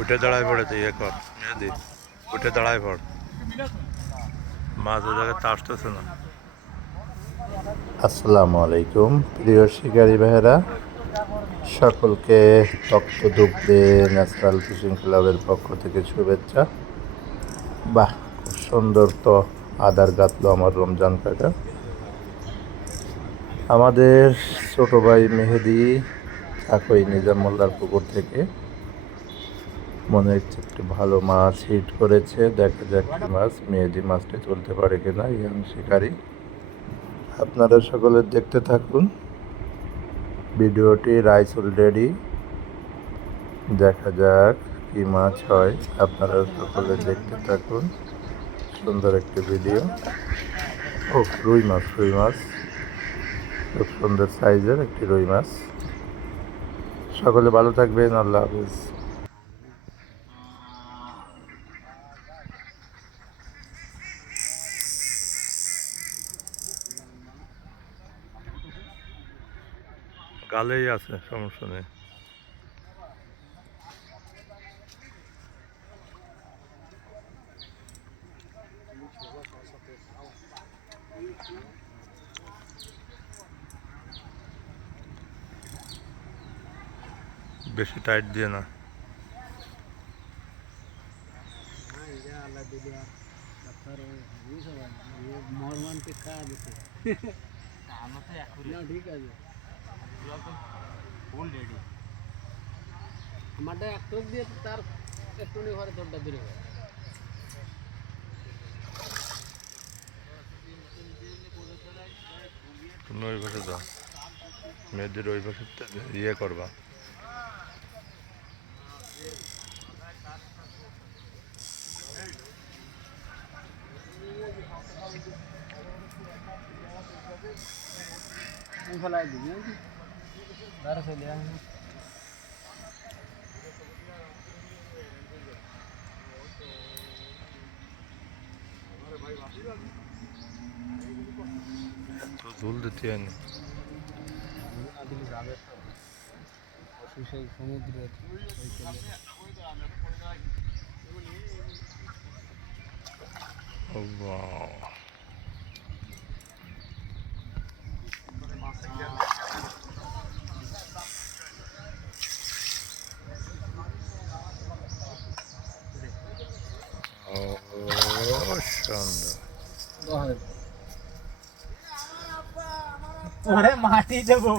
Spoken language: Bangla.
উঠে দাঁড়ায় পড়েছে ইয়ে কর মেহেদি, উঠে দাঁড়ায় পড়, মাছ ও জায়গায় তা আসতেছে না। আসসালামু আলাইকুম প্রিয় শিকারী ভাইয়েরা, সকলকে তপ্ত দুগ্ধে ন্যাচারাল ফিশিং ক্লাবের পক্ষ থেকে শুভেচ্ছা। বাহ, খুব সুন্দর তো আদার গাতলো আমার রমজান কাকা। আমাদের ছোট ভাই মেহেদি চাকই নিজাম মোল্লার পুকুর থেকে মনে হচ্ছে একটু ভালো মাছ হিট করেছে। দেখা যাক কি মাছ, মেহেদি মাছটা তুলতে পারে কিনা ইয়াং শিকারি। আপনারা সকলে দেখতে থাকুন ভিডিওটি। রাইস অলরেডি, দেখা যাক কি মাছ হয়। আপনারা সকলে দেখতে থাকুন, সুন্দর একটি ভিডিও। ও রুই মাছ, রুই মাছ খুব সুন্দর সাইজের একটি রুই মাছ। সকলে ভালো থাকবেন, আল্লাহ হাফিজ। গালেই আছে, সমস্যা নেই। বেশি টাইট দিয়ে না। ঠিক আছে, আমারটা এক চোখ দিয়ে তার একটু ঘরে তোরটা দূরে হয়। তুমি ওই পাশে যাও, মেয়েদের ওই পাশে ইয়ে করবা। ফেলাই দিবি দাঁড়া ফেলে তো ঝুল দিতে হয় না। দিলে যাবে তো সেই সমুদ্রের ও বাও। ও সুন্দর। ওরে মাটি দেবো।